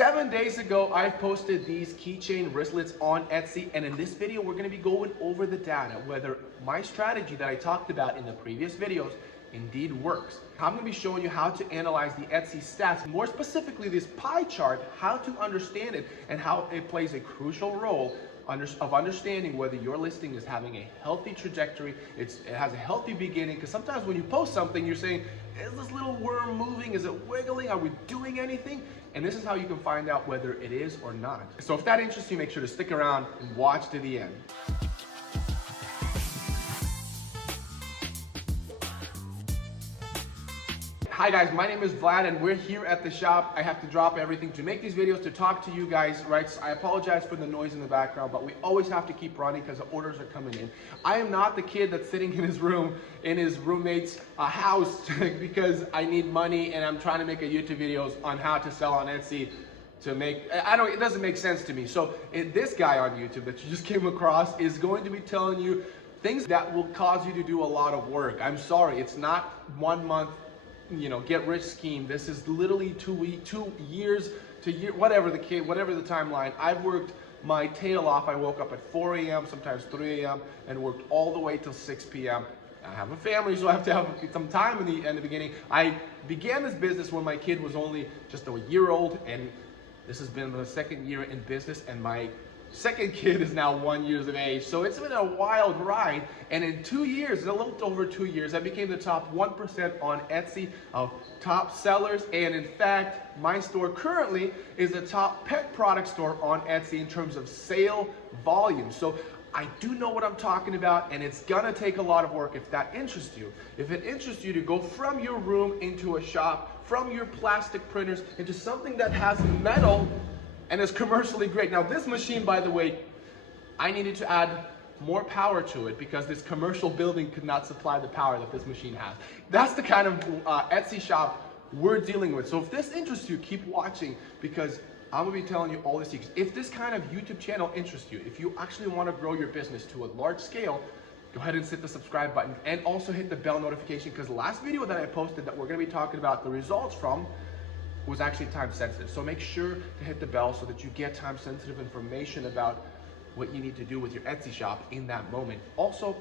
7 days ago, I posted these keychain wristlets on Etsy, and in this video, we're gonna be going over the data, whether my strategy that I talked about in the previous videos indeed works. I'm gonna be showing you how to analyze the Etsy stats, more specifically this pie chart, how to understand it, and how it plays a crucial role of understanding whether your listing is having a healthy trajectory, it has a healthy beginning, because sometimes when you post something, you're saying, is this little worm moving? Is it wiggling? Are we doing anything? And this is how you can find out whether it is or not. So if that interests you, make sure to stick around and watch to the end. Hi guys, my name is Vlad and we're here at the shop. I have to drop everything to make these videos, to talk to you guys, right? So I apologize for the noise in the background, but we always have to keep running because the orders are coming in. I am not the kid that's sitting in his room, in his roommate's house because I need money and I'm trying to make a YouTube videos on how to sell on Etsy to make, it doesn't make sense to me. So this guy on YouTube that you just came across is going to be telling you things that will cause you to do a lot of work. I'm sorry, it's not 1 month, get rich scheme. This is literally 2 years to year, whatever the timeline. I've worked my tail off. I woke up at 4 a.m., sometimes 3 a.m., and worked all the way till 6 p.m. I have a family, so I have to have some time in the beginning. I began this business when my kid was only just a year old, and this has been the second year in business, and my second kid is now 1 year of age. So it's been a wild ride. And in 2 years, a little over 2 years, I became the top 1% on Etsy of top sellers. And in fact, my store currently is the top pet product store on Etsy in terms of sale volume. So I do know what I'm talking about, and it's gonna take a lot of work if that interests you. If it interests you to go from your room into a shop, from your plastic printers into something that has metal and is commercially great. Now this machine, by the way, I needed to add more power to it because this commercial building could not supply the power that this machine has. That's the kind of Etsy shop we're dealing with. So if this interests you, keep watching because I'm gonna be telling you all the secrets. If this kind of YouTube channel interests you, if you actually wanna grow your business to a large scale, go ahead and hit the subscribe button and also hit the bell notification because the last video that I posted that we're gonna be talking about the results from was actually time sensitive. So make sure to hit the bell so that you get time sensitive information about what you need to do with your Etsy shop in that moment. Also,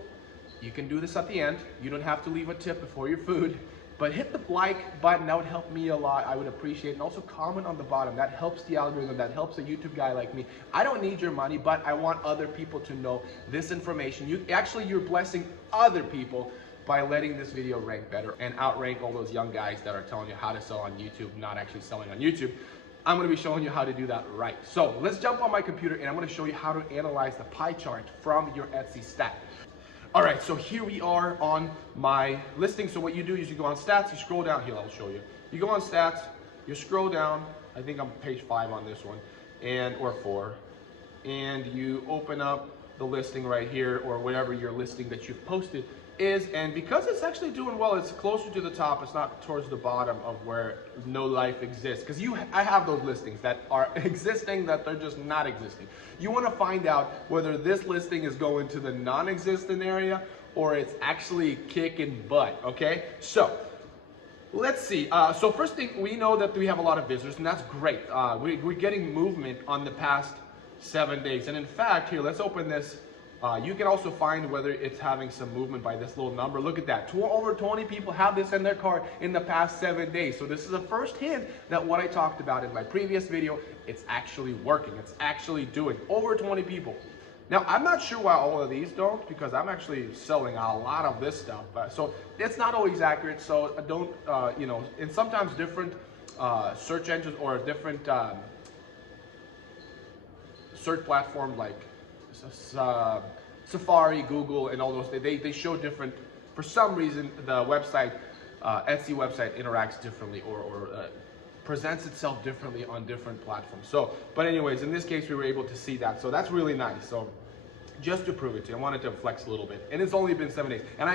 you can do this at the end. You don't have to leave a tip before your food, but hit the like button. That would help me a lot. I would appreciate it. And also comment on the bottom. That helps the algorithm. That helps a YouTube guy like me. I don't need your money, but I want other people to know this information. You're blessing other people by letting this video rank better and outrank all those young guys that are telling you how to sell on YouTube, not actually selling on YouTube. I'm gonna be showing you how to do that right. So let's jump on my computer and I'm gonna show you how to analyze the pie chart from your Etsy stat. All right, so here we are on my listing. So what you do is you go on stats, you scroll down here, I'll show you. You go on stats, you scroll down, I think I'm page 5 on this one, or 4, and you open up the listing right here or whatever your listing that you've posted is, and because it's actually doing well, it's closer to the top, it's not towards the bottom of where no life exists. Because I have those listings that are existing that they're just not existing. You want to find out whether this listing is going to the non-existent area or it's actually kicking butt, okay? So let's see. So first thing, we know that we have a lot of visitors, and that's great. We're getting movement on the past 7 days. And in fact, here, let's open this. You can also find whether it's having some movement by this little number. Look at that. Over 20 people have this in their cart in the past 7 days. So this is the first hint that what I talked about in my previous video, it's actually working. It's actually doing. Over 20 people. Now, I'm not sure why all of these don't, because I'm actually selling a lot of this stuff. So it's not always accurate. So don't, and sometimes different search engines or different search platforms like Safari, Google, and all those, they show different, for some reason, the website, Etsy website interacts differently or presents itself differently on different platforms. So, but anyways, in this case, we were able to see that. So that's really nice. So just to prove it to you, I wanted to flex a little bit. And it's only been 7 days. And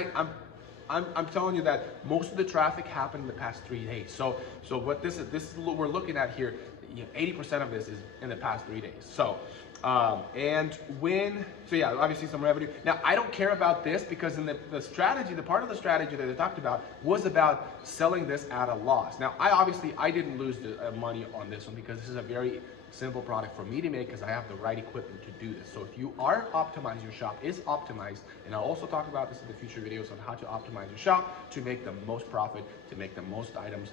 I'm telling you that most of the traffic happened in the past 3 days. So what this is what we're looking at here. 80% of this is in the past 3 days. So, yeah, obviously some revenue. Now, I don't care about this because in the strategy, the part of the strategy that I talked about was about selling this at a loss. Now, I didn't lose the money on this one because this is a very simple product for me to make because I have the right equipment to do this. So if you are optimized, your shop is optimized, and I'll also talk about this in the future videos on how to optimize your shop to make the most profit, to make the most items,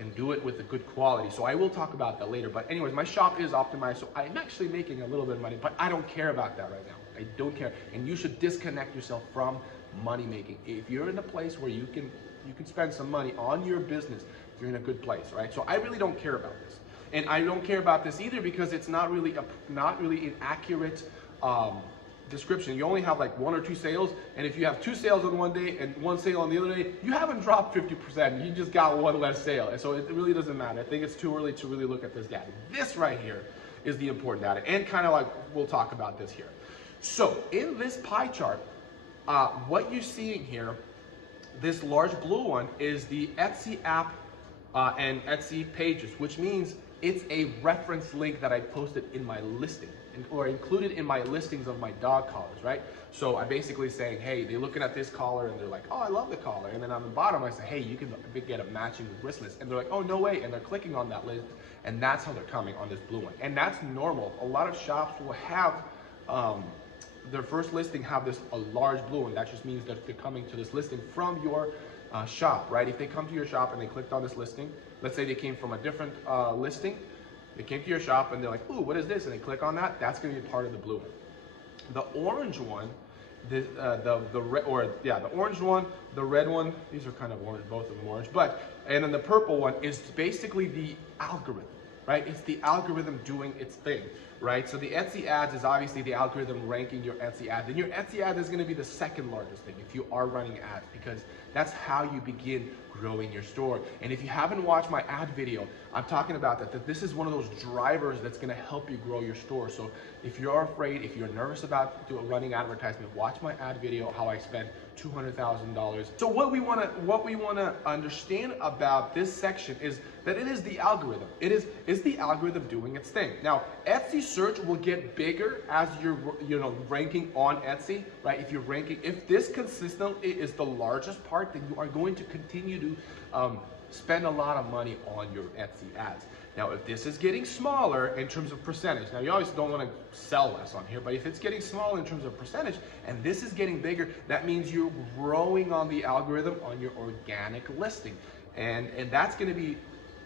and do it with a good quality. So I will talk about that later. But anyways, my shop is optimized, so I'm actually making a little bit of money, but I don't care about that right now. I don't care. And you should disconnect yourself from money making. If you're in a place where you can spend some money on your business, you're in a good place, right? So I really don't care about this. And I don't care about this either because it's not really an accurate description. You only have like 1 or 2 sales, and if you have 2 sales on one day and 1 sale on the other day, you haven't dropped 50%. You just got 1 less sale, and so it really doesn't matter. I think it's too early to really look at this data. This right here is the important data, and kind of like we'll talk about this here. So in this pie chart, what you're seeing here, this large blue one is the Etsy app and Etsy pages, which means it's a reference link that I posted in my listing or included in my listings of my dog collars, right? So I'm basically saying, hey, they're looking at this collar and they're like, oh, I love the collar. And then on the bottom, I say, hey, you can get a matching wristless. And they're like, oh, no way. And they're clicking on that list. And that's how they're coming on this blue one. And that's normal. A lot of shops will have their first listing have a large blue one. That just means that they're coming to this listing from your shop, right? If they come to your shop and they clicked on this listing, let's say they came from a different listing, they came to your shop and they're like, ooh, what is this? And they click on that, that's gonna be part of the blue one. The orange one, the orange one, the red one, these are kind of orange, both of them orange, and then the purple one is basically the algorithm, right? It's the algorithm doing its thing, right? So the Etsy ads is obviously the algorithm ranking your Etsy ads, and your Etsy ad is gonna be the second largest thing if you are running ads, because that's how you begin growing your store. And if you haven't watched my ad video, I'm talking about that this is one of those drivers that's gonna help you grow your store. So if you're afraid, if you're nervous about running advertisement, watch my ad video, how I spent $200,000. So what we wanna understand about this section is that it is the algorithm. Is the algorithm doing its thing. Now, Etsy search will get bigger as you're ranking on Etsy, right? If this consistently is the largest part, then you are going to continue to spend a lot of money on your Etsy ads. Now, if this is getting smaller in terms of percentage, now you obviously don't want to sell less on here, but if it's getting smaller in terms of percentage and this is getting bigger, that means you're growing on the algorithm on your organic listing. And that's going to be,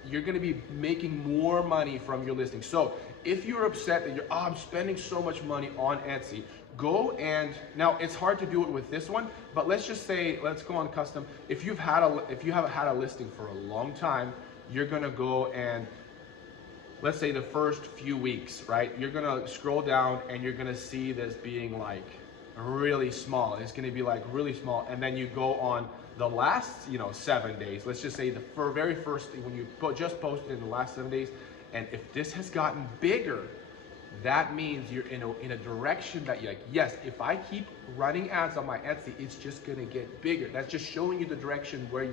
you're going to be making more money from your listing. So if you're upset that I'm spending so much money on Etsy, go and, now it's hard to do it with this one, but let's just say, let's go on custom. If you haven't had a listing for a long time, you're going to go and, let's say the first few weeks, right? You're gonna scroll down and you're gonna see this being like really small. It's gonna be like really small. And then you go on the last, 7 days. Let's just say the very first, when you just posted in the last 7 days, and if this has gotten bigger, that means you're in a direction that you're like, yes, if I keep running ads on my Etsy, it's just gonna get bigger. That's just showing you the direction where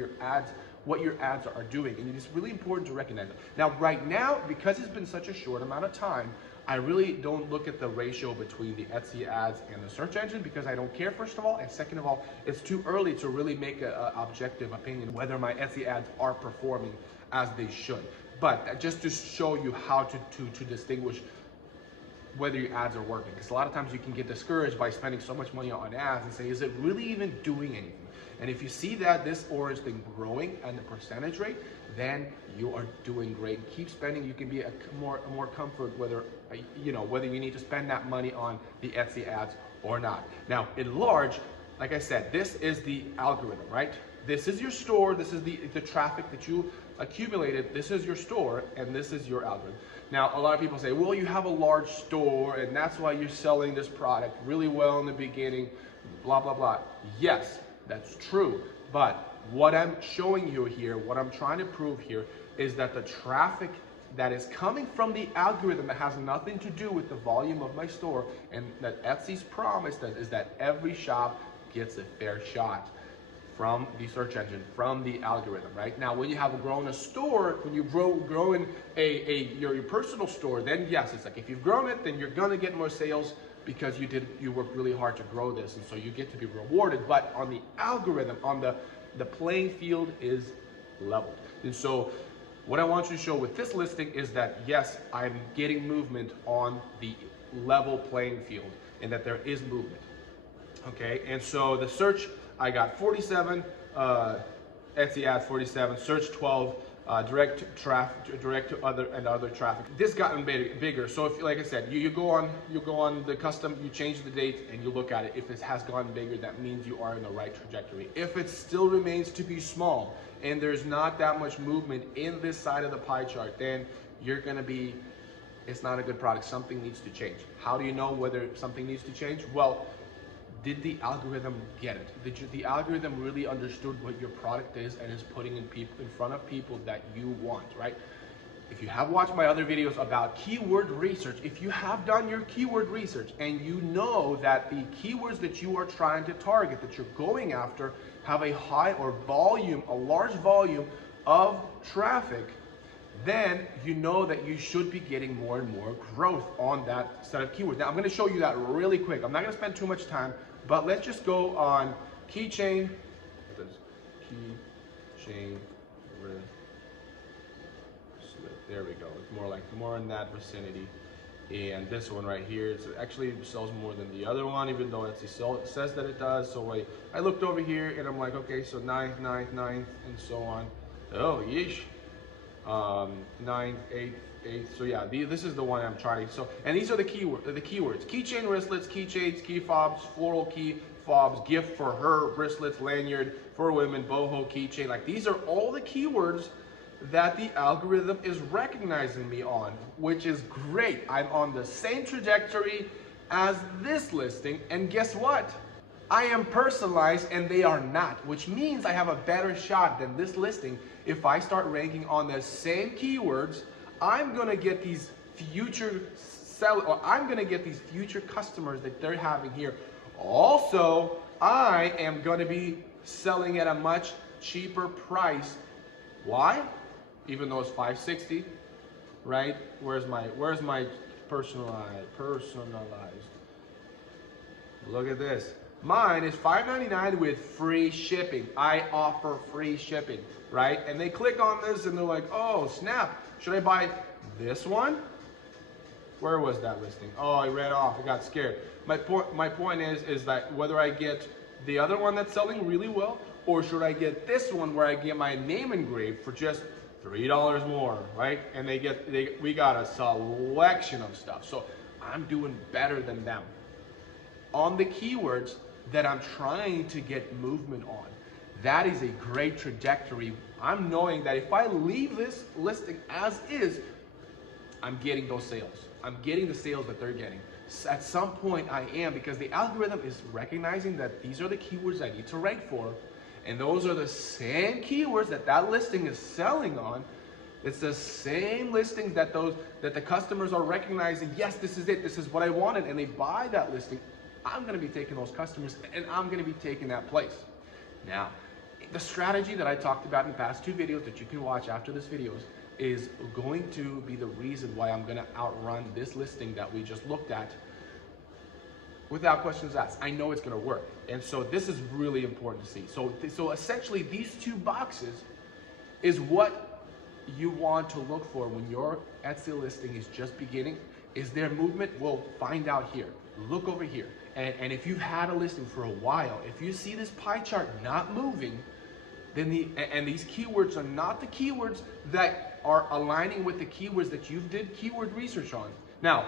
what your ads are doing, and it's really important to recognize it. Now, right now, because it's been such a short amount of time, I really don't look at the ratio between the Etsy ads and the search engine because I don't care, first of all, and second of all, it's too early to really make an objective opinion whether my Etsy ads are performing as they should. But just to show you how to distinguish whether your ads are working, because a lot of times you can get discouraged by spending so much money on ads and say, is it really even doing anything? And if you see that this orange thing growing and the percentage rate, then you are doing great. Keep spending. You can be a more comfort whether you need to spend that money on the Etsy ads or not. Now, in large, like I said, this is the algorithm, right? This is your store. This is the traffic that you accumulated. This is your store, and this is your algorithm. Now, a lot of people say, well, you have a large store, and that's why you're selling this product really well in the beginning, blah, blah, blah. Yes, that's true. But what I'm showing you here, what I'm trying to prove here, is that the traffic that is coming from the algorithm that has nothing to do with the volume of my store, and that Etsy's promise is that every shop gets a fair shot. from the search engine, from the algorithm, right? Now, when you have grown a store, when you grow in your personal store, then yes, it's like if you've grown it, then you're gonna get more sales because you worked really hard to grow this, and so you get to be rewarded. But on the algorithm, on the playing field is leveled. And so what I want you to show with this listing is that yes, I'm getting movement on the level playing field, and that there is movement. Okay, and so the search, I got 47, Etsy ads 47, search 12, direct to other traffic. This gotten bigger. So if, like I said, you go on the custom, you change the date, and you look at it. If it has gotten bigger, that means you are in the right trajectory. If it still remains to be small and there's not that much movement in this side of the pie chart, then you're gonna be, it's not a good product. Something needs to change. How do you know whether something needs to change? Well, did the algorithm get it? Did the algorithm really understood what your product is and is putting in front of people that you want, right? If you have watched my other videos about keyword research, if you have done your keyword research and you know that the keywords that you are trying to target, that you're going after, have a high or volume, a large volume of traffic, then you know that you should be getting more and more growth on that set of keywords. Now, I'm going to show you that really quick. I'm not going to spend too much time, but let's just go on keychain. Keychain wristlet. There we go. It's more in that vicinity. And this one right here, it actually sells more than the other one, even though it says that it does. So I looked over here and I'm like, okay, so 9th, 9th, 9th, and so on. Oh, yeesh. 9th, 8th, 8th. So yeah, this is the one I'm trying. So, and these are the keywords: keychain wristlets, keychains, key fobs, floral key fobs, gift for her, wristlets, lanyard for women, boho keychain. Like, these are all the keywords that the algorithm is recognizing me on, which is great. I'm on the same trajectory as this listing, and guess what? I am personalized and they are not, which means I have a better shot than this listing. If I start ranking on the same keywords, I'm gonna get these future customers that they're having here. Also, I am gonna be selling at a much cheaper price. Why? Even though it's $5.60, right? Where's my personalized? Look at this. Mine is $5.99 with free shipping. I offer free shipping, right? And they click on this and they're like, oh snap, should I buy this one? Where was that listing? Oh, I ran off, I got scared. My point is that whether I get the other one that's selling really well, or should I get this one where I get my name engraved for just $3 more, right? And we got a selection of stuff. So I'm doing better than them on the keywords that I'm trying to get movement on. That is a great trajectory. I'm knowing that if I leave this listing as is, I'm getting those sales. I'm getting the sales that they're getting. At some point I am, because the algorithm is recognizing that these are the keywords I need to rank for, and those are the same keywords that listing is selling on. It's the same listings that the customers are recognizing, yes, this is it, this is what I wanted, and they buy that listing. I'm gonna be taking those customers and I'm gonna be taking that place. Now, the strategy that I talked about in the past 2 videos that you can watch after this video is going to be the reason why I'm gonna outrun this listing that we just looked at without questions asked. I know it's gonna work. And so this is really important to see. So essentially these 2 boxes is what you want to look for when your Etsy listing is just beginning. Is there movement? Well, find out here. Look over here. And if you've had a listing for a while, if you see this pie chart not moving, then these keywords are not the keywords that are aligning with the keywords that you did keyword research on. Now,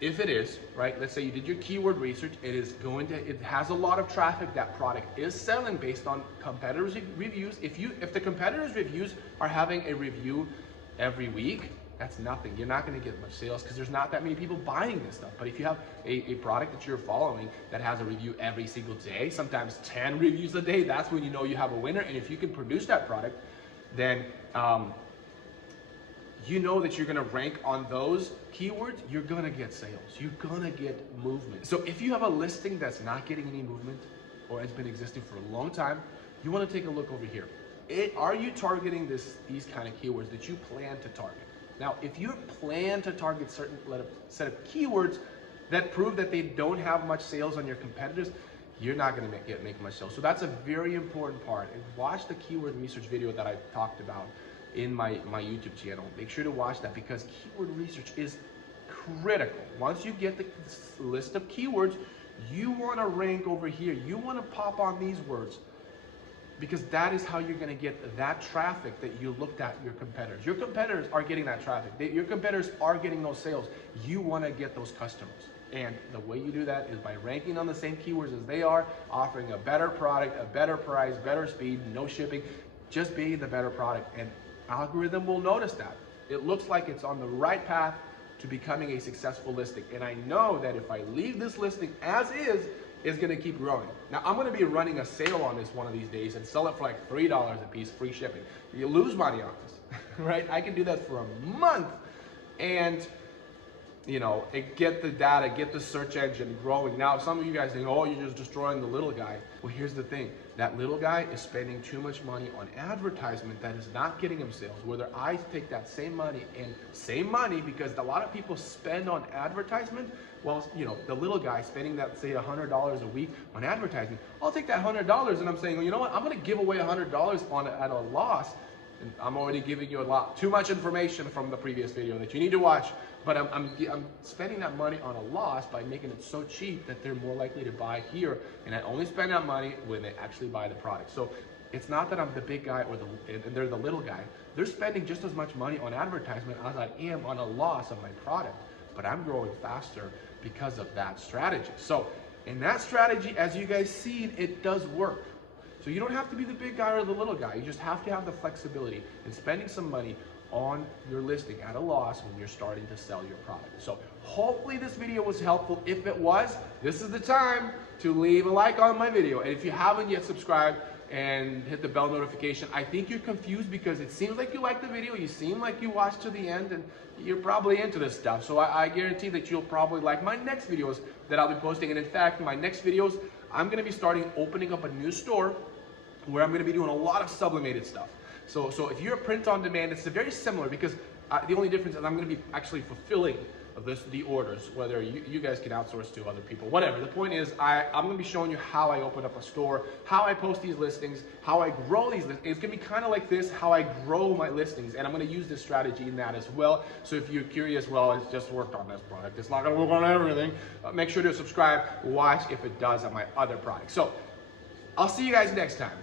if it is, right, let's say you did your keyword research, it has a lot of traffic, that product is selling based on competitors' reviews. If the competitors' reviews are having a review every week, that's nothing. You're not going to get much sales because there's not that many people buying this stuff. But if you have a product that you're following that has a review every single day, sometimes 10 reviews a day, that's when you know you have a winner. And if you can produce that product, then you know that you're going to rank on those keywords, you're going to get sales. You're going to get movement. So if you have a listing that's not getting any movement, or has been existing for a long time, you want to take a look over here. Are you targeting these kind of keywords that you plan to target? Now, if you plan to target certain set of keywords that prove that they don't have much sales on your competitors, you're not going to make much sales. So that's a very important part. And watch the keyword research video that I talked about in my YouTube channel. Make sure to watch that, because keyword research is critical. Once you get the list of keywords, you want to rank over here. You want to pop on these words, because that is how you're going to get that traffic that you looked at your competitors. Your competitors are getting that traffic. Your competitors are getting those sales. You want to get those customers. And the way you do that is by ranking on the same keywords as they are, offering a better product, a better price, better speed, no shipping, just being the better product. And algorithm will notice that. It looks like it's on the right path to becoming a successful listing. And I know that if I leave this listing as is, it's gonna keep growing. Now, I'm gonna be running a sale on this one of these days and sell it for like $3 a piece, free shipping. You lose money on this, right? I can do that for a month and get the data, get the search engine growing. Now, some of you guys think, oh, you're just destroying the little guy. Well, here's the thing. That little guy is spending too much money on advertisement that is not getting him sales. Whether I take that same money, because a lot of people spend on advertisement, well, the little guy spending that, say, $100 a week on advertisement, I'll take that $100 and I'm saying, well, you know what? I'm gonna give away $100 at a loss. And I'm already giving you too much information from the previous video that you need to watch, but I'm spending that money on a loss by making it so cheap that they're more likely to buy here, and I only spend that money when they actually buy the product. So it's not that I'm the big guy and they're the little guy. They're spending just as much money on advertisement as I am on a loss of my product, but I'm growing faster because of that strategy. So in that strategy, as you guys see, it does work. So you don't have to be the big guy or the little guy. You just have to have the flexibility in spending some money on your listing at a loss when you're starting to sell your product. So hopefully this video was helpful. If it was, this is the time to leave a like on my video. And if you haven't yet subscribed and hit the bell notification, I think you're confused because it seems like you like the video. You seem like you watched to the end and you're probably into this stuff. So I guarantee that you'll probably like my next videos that I'll be posting. And in fact, my next videos, I'm gonna be opening up a new store where I'm going to be doing a lot of sublimated stuff. So if you're a print on demand, it's very similar, because the only difference is I'm going to be actually fulfilling the orders, whether you guys can outsource to other people, whatever. The point is, I'm going to be showing you how I open up a store, how I post these listings, how I grow these listings. It's going to be kind of like this, how I grow my listings, and I'm going to use this strategy in that as well. So if you're curious, well, it's just worked on this product, it's not going to work on everything, make sure to subscribe, watch if it does on my other products. So I'll see you guys next time.